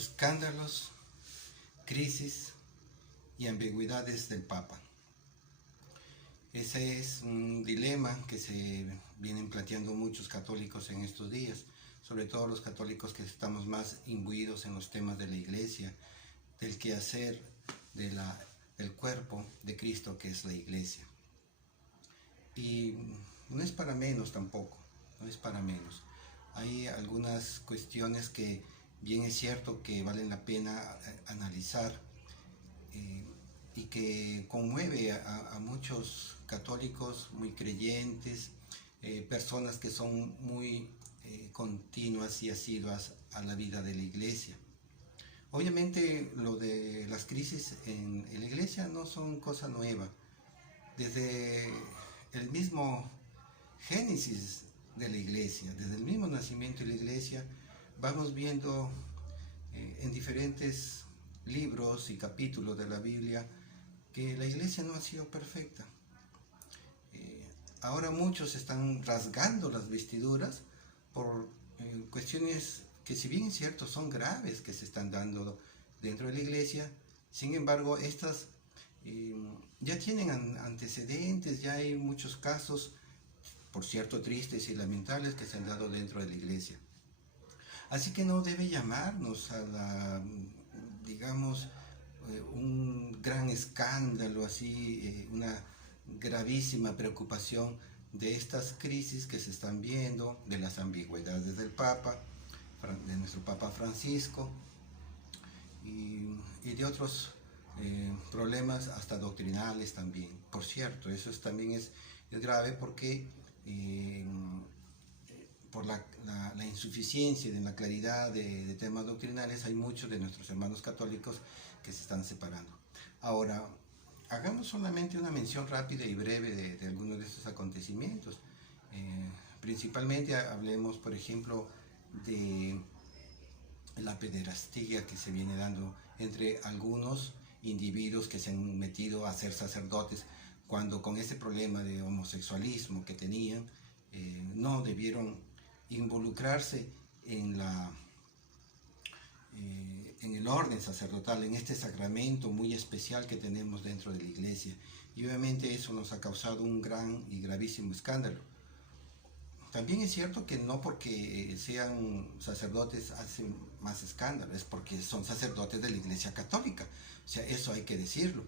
escándalos, crisis y ambigüedades del Papa. Ese es un dilema que se vienen planteando muchos católicos en estos días, sobre todo los católicos que estamos más imbuidos en los temas de la Iglesia, del quehacer del cuerpo de Cristo que es la Iglesia. Y no es para menos tampoco, no es para menos. Hay algunas cuestiones que bien es cierto que valen la pena analizar y que conmueve a muchos católicos muy creyentes, personas que son muy continuas y asiduas a la vida de la Iglesia. Obviamente lo de las crisis en la Iglesia no son cosa nueva. Desde el mismo génesis de la Iglesia, desde el mismo nacimiento de la Iglesia, vamos viendo en diferentes libros y capítulos de la Biblia que la Iglesia no ha sido perfecta. Ahora muchos están rasgando las vestiduras por cuestiones que, si bien es cierto, son graves que se están dando dentro de la Iglesia. Sin embargo, estas ya tienen antecedentes, ya hay muchos casos, por cierto, tristes y lamentables que se han dado dentro de la Iglesia. Así que no debe llamarnos a la, digamos, un gran escándalo, así, una gravísima preocupación de estas crisis que se están viendo, de las ambigüedades del Papa, de nuestro Papa Francisco, y de otros problemas hasta doctrinales también. Por cierto, eso también es grave porque por la insuficiencia de la claridad de temas doctrinales hay muchos de nuestros hermanos católicos que se están separando. Ahora, hagamos solamente una mención rápida y breve de algunos de estos acontecimientos. Principalmente hablemos, por ejemplo, de la pederastía que se viene dando entre algunos individuos que se han metido a ser sacerdotes cuando con ese problema de homosexualismo que tenían no debieron involucrarse en el orden sacerdotal, en este sacramento muy especial que tenemos dentro de la Iglesia. Y obviamente eso nos ha causado un gran y gravísimo escándalo. También es cierto que no porque sean sacerdotes hacen más escándalo, es porque son sacerdotes de la Iglesia Católica. O sea, eso hay que decirlo.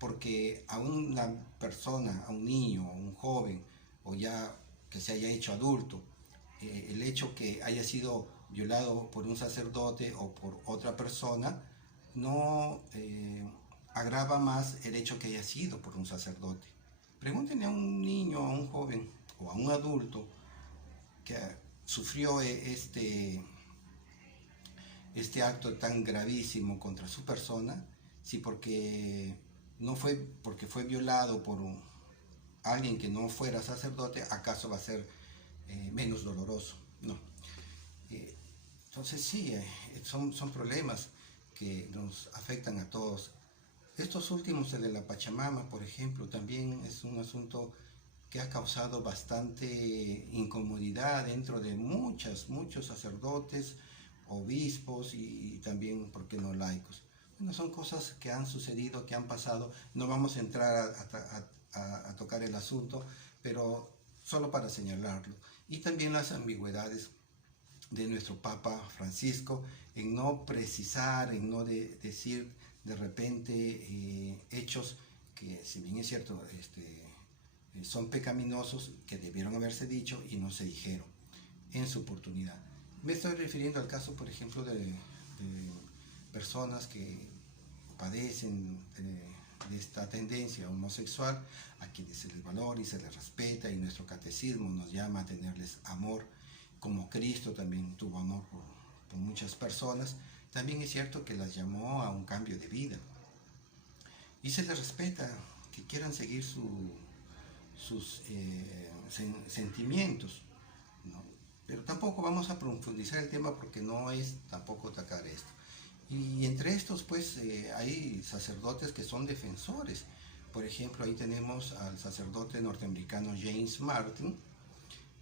Porque a una persona, a un niño, a un joven, o ya que se haya hecho adulto, el hecho que haya sido violado por un sacerdote o por otra persona, no agrava más el hecho que haya sido por un sacerdote. Pregúntenle a un niño, a un joven o a un adulto que sufrió este acto tan gravísimo contra su persona, si porque no fue porque fue violado por alguien que no fuera sacerdote, ¿acaso va a ser menos doloroso? No. Entonces sí, son problemas que nos afectan a todos. Estos últimos, el de la Pachamama, por ejemplo, también es un asunto que ha causado bastante incomodidad dentro de muchos sacerdotes, obispos y también, ¿por qué no, laicos? Bueno, son cosas que han sucedido, que han pasado. No vamos a entrar a tocar el asunto, pero solo para señalarlo. Y también las ambigüedades de nuestro Papa Francisco en no precisar, en no decir de repente hechos que, si bien es cierto, son pecaminosos, que debieron haberse dicho y no se dijeron en su oportunidad. Me estoy refiriendo al caso, por ejemplo, de personas que padecen de esta tendencia homosexual, a quienes se les valora y se les respeta, y nuestro catecismo nos llama a tenerles amor, como Cristo también tuvo amor por muchas personas. También es cierto que las llamó a un cambio de vida y se les respeta que quieran seguir sus sentimientos, ¿no? Pero tampoco vamos a profundizar el tema porque no es tampoco atacar esto. Y entre estos, pues, hay sacerdotes que son defensores. Por ejemplo, ahí tenemos al sacerdote norteamericano James Martin,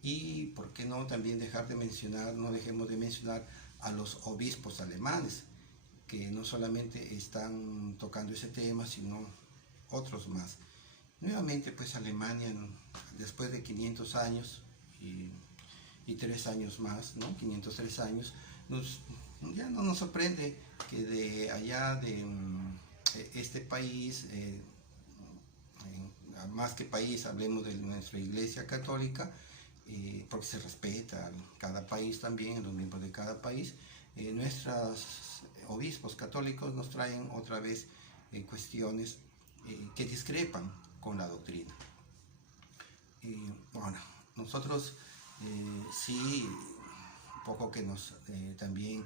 y por qué no también no dejemos de mencionar a los obispos alemanes, que no solamente están tocando ese tema, sino otros más. Nuevamente, pues Alemania, después de 500 años y 3 años más, ¿no? 503 años, ya no nos sorprende que de allá de este país, más que país, hablemos de nuestra Iglesia Católica, porque se respeta cada país también, los miembros de cada país. Nuestros obispos católicos nos traen otra vez cuestiones que discrepan con la doctrina. Bueno, nosotros sí, un poco que nos también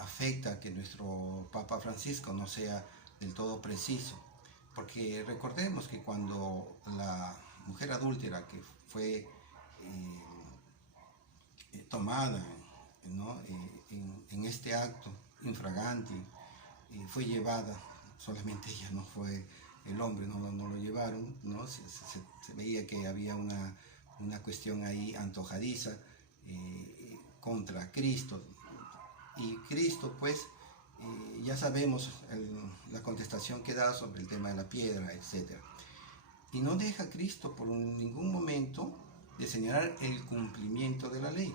afecta que nuestro Papa Francisco no sea del todo preciso, porque recordemos que cuando la mujer adúltera que fue tomada, ¿no? en este acto infragante, fue llevada, solamente ella, no fue el hombre, no lo llevaron, ¿no? Se veía que había una cuestión ahí antojadiza contra Cristo, y Cristo pues ya sabemos la contestación que da sobre el tema de la piedra, etc. Y no deja Cristo por ningún momento de señalar el cumplimiento de la ley,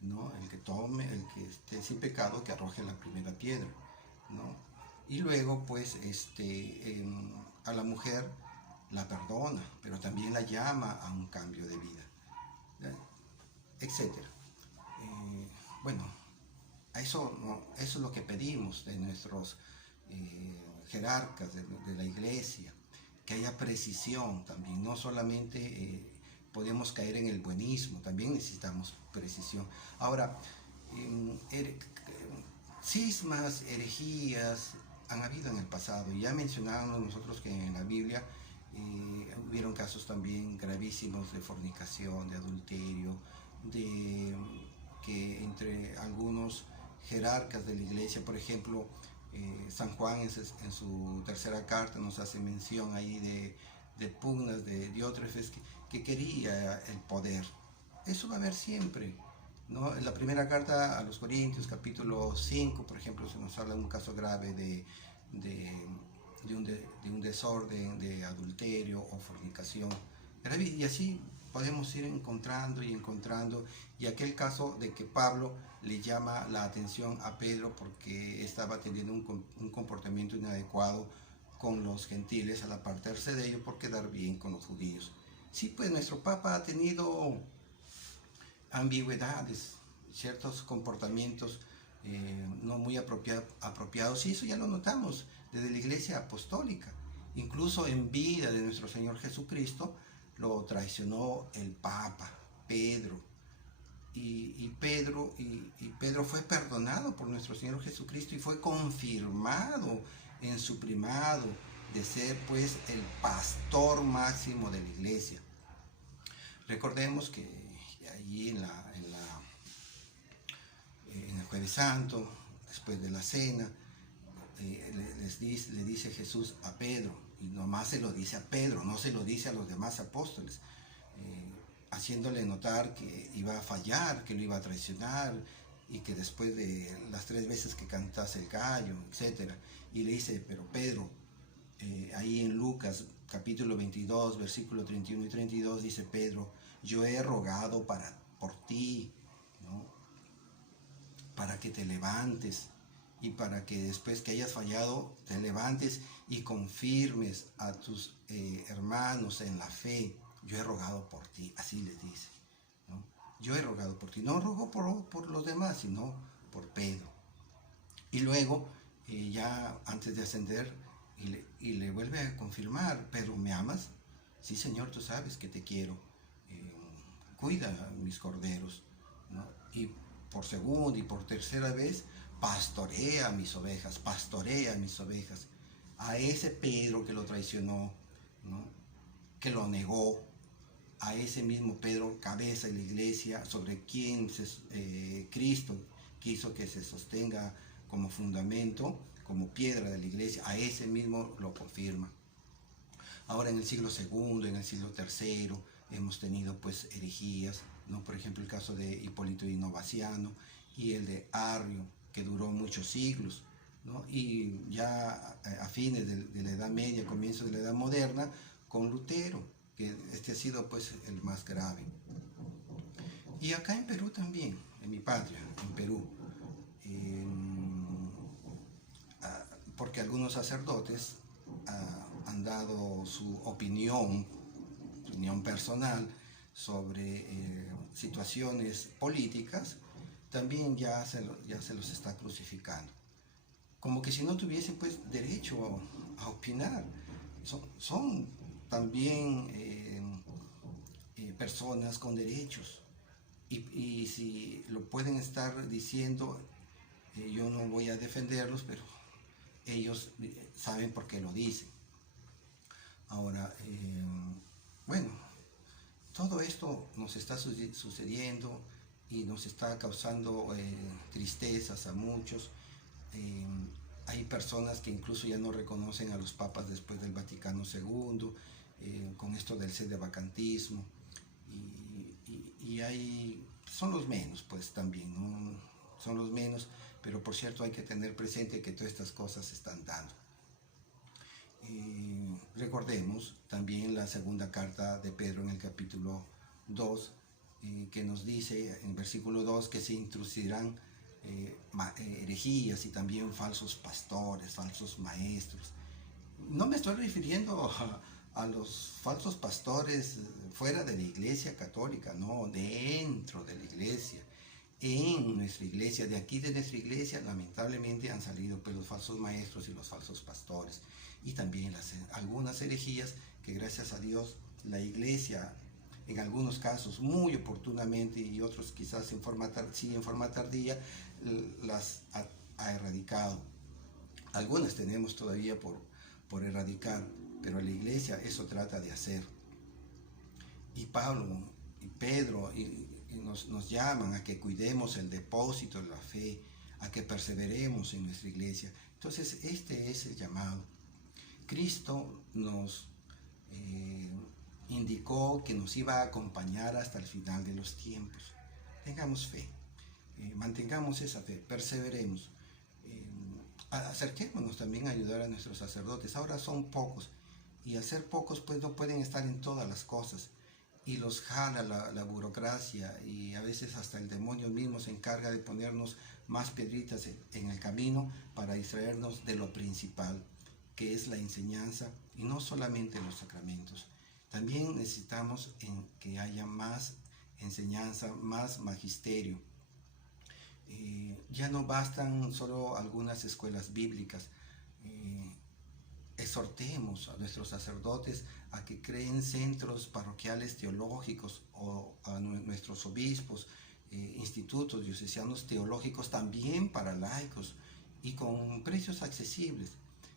¿no? El que esté sin pecado, que arroje la primera piedra, ¿no? Y luego pues a la mujer la perdona, pero también la llama a un cambio de vida, etc. Bueno, eso es lo que pedimos de nuestros jerarcas de la iglesia, que haya precisión también, no solamente podemos caer en el buenismo, también necesitamos precisión. Ahora, cismas, herejías han habido en el pasado, y ya mencionábamos nosotros que en la Biblia hubieron casos también gravísimos de fornicación, de adulterio, de que entre algunos jerarcas de la iglesia, por ejemplo, San Juan en su tercera carta nos hace mención ahí de pugnas de Diótrefes que quería el poder. Eso va a haber siempre, ¿no? En la primera carta a los Corintios, capítulo 5, por ejemplo, se nos habla de un caso grave de un desorden, de adulterio o fornicación. Y así podemos ir encontrando, y aquel caso de que Pablo le llama la atención a Pedro porque estaba teniendo un comportamiento inadecuado con los gentiles al apartarse de ellos por quedar bien con los judíos. Sí, pues nuestro Papa ha tenido ambigüedades, ciertos comportamientos no muy apropiados, y eso ya lo notamos desde la Iglesia Apostólica. Incluso en vida de nuestro Señor Jesucristo lo traicionó el Papa, Pedro, y Pedro fue perdonado por nuestro Señor Jesucristo y fue confirmado en su primado de ser pues el pastor máximo de la iglesia. Recordemos que allí en el Jueves Santo, después de la cena, le dice Jesús a Pedro, y nomás se lo dice a Pedro, no se lo dice a los demás apóstoles, haciéndole notar que iba a fallar, que lo iba a traicionar, y que después de las 3 veces que cantase el gallo, etc. Y le dice, pero Pedro, ahí en Lucas capítulo 22, versículo 31 y 32, dice Pedro, yo he rogado por ti, ¿no? Para que te levantes, y para que después que hayas fallado te levantes y confirmes a tus hermanos en la fe. Yo he rogado por ti, así les dice, ¿no? Yo he rogado por ti, no rogó por los demás, sino por Pedro. Y luego, ya antes de ascender, y le vuelve a confirmar, Pedro, ¿me amas? Sí, Señor, tú sabes que te quiero, cuida a mis corderos, ¿no? Y por segunda y por tercera vez, pastorea mis ovejas, a ese Pedro que lo traicionó, ¿no? Que lo negó, a ese mismo Pedro, cabeza de la iglesia, sobre quien Cristo quiso que se sostenga como fundamento, como piedra de la iglesia, a ese mismo lo confirma. Ahora en el siglo II, en el siglo III, hemos tenido pues herejías, ¿no? Por ejemplo el caso de Hipólito Inovaciano y el de Arrio, que duró muchos siglos, ¿no? Y ya a fines de la Edad Media, comienzos de la Edad Moderna, con Lutero, que este ha sido pues el más grave. Y acá en Perú también, en mi patria, en Perú, eh, porque algunos sacerdotes han dado su opinión personal sobre situaciones políticas, también ya se los está crucificando. Como que si no tuviesen pues derecho a opinar. Son también personas con derechos. Y si lo pueden estar diciendo, yo no voy a defenderlos, pero ellos saben por qué lo dicen. Ahora, bueno, todo esto nos está sucediendo y nos está causando tristezas a muchos. Hay personas que incluso ya no reconocen a los papas después del Vaticano II, con esto del sedevacantismo. Son los menos, pues también, ¿no? Son los menos, pero por cierto hay que tener presente que todas estas cosas se están dando. Recordemos también la segunda carta de Pedro en el capítulo 2, que nos dice en versículo 2 que se introducirán herejías y también falsos pastores, falsos maestros. No me estoy refiriendo a los falsos pastores fuera de la iglesia católica, no, dentro de la iglesia. En nuestra iglesia, de aquí de nuestra iglesia, lamentablemente han salido pues, los falsos maestros y los falsos pastores. Y también algunas herejías que gracias a Dios la iglesia, en algunos casos muy oportunamente y otros quizás en forma tardía, las ha erradicado. Algunas tenemos todavía por erradicar, pero la iglesia eso trata de hacer. Y Pablo y Pedro nos llaman a que cuidemos el depósito de la fe, a que perseveremos en nuestra iglesia. Entonces este es el llamado. Cristo nos indicó que nos iba a acompañar hasta el final de los tiempos. Tengamos fe, mantengamos esa fe, perseveremos. Acerquémonos también a ayudar a nuestros sacerdotes. Ahora son pocos y al ser pocos pues no pueden estar en todas las cosas y los jala la burocracia y a veces hasta el demonio mismo se encarga de ponernos más piedritas en el camino para distraernos de lo principal, que es la enseñanza y no solamente los sacramentos. También necesitamos que haya más enseñanza, más magisterio. Ya no bastan solo algunas escuelas bíblicas. Exhortemos a nuestros sacerdotes a que creen centros parroquiales teológicos o a nuestros obispos, institutos diocesanos teológicos también para laicos y con precios accesibles,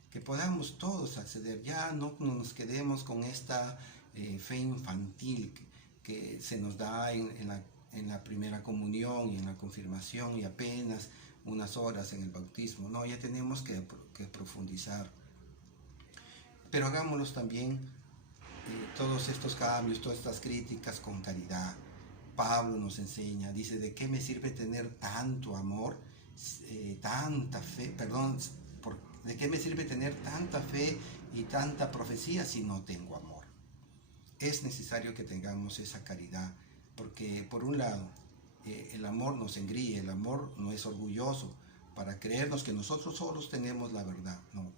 que podamos todos acceder. Ya no nos quedemos con esta fe infantil que se nos da en la primera comunión y en la confirmación y apenas unas horas en el bautismo. No, ya tenemos que profundizar. Pero hagámoslos también todos estos cambios, todas estas críticas con caridad. Pablo nos enseña, dice, ¿de qué me sirve tener tanto amor, tanta fe, ¿de qué me sirve tener tanta fe y tanta profecía si no tengo amor? Es necesario que tengamos esa caridad, porque por un lado, el amor nos engríe, el amor no es orgulloso para creernos que nosotros solos tenemos la verdad, no.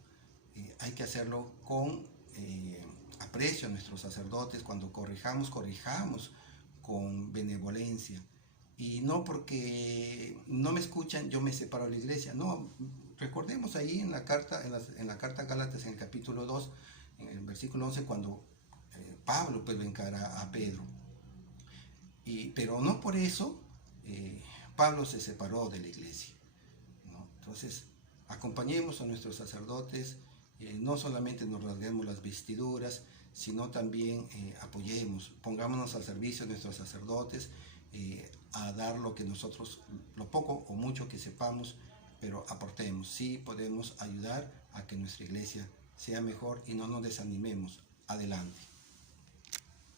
Hay que hacerlo con aprecio a nuestros sacerdotes. Cuando corrijamos con benevolencia. Y no porque no me escuchan, yo me separo de la iglesia. No, recordemos ahí en la carta a Gálatas, en el capítulo 2, en el versículo 11, cuando Pablo pues lo encara a Pedro. Pero no por eso Pablo se separó de la iglesia, ¿no? Entonces, acompañemos a nuestros sacerdotes. No solamente nos rasguemos las vestiduras, sino también apoyemos, pongámonos al servicio de nuestros sacerdotes, a dar lo que nosotros, lo poco o mucho que sepamos, pero aportemos. Sí podemos ayudar a que nuestra iglesia sea mejor y no nos desanimemos. Adelante.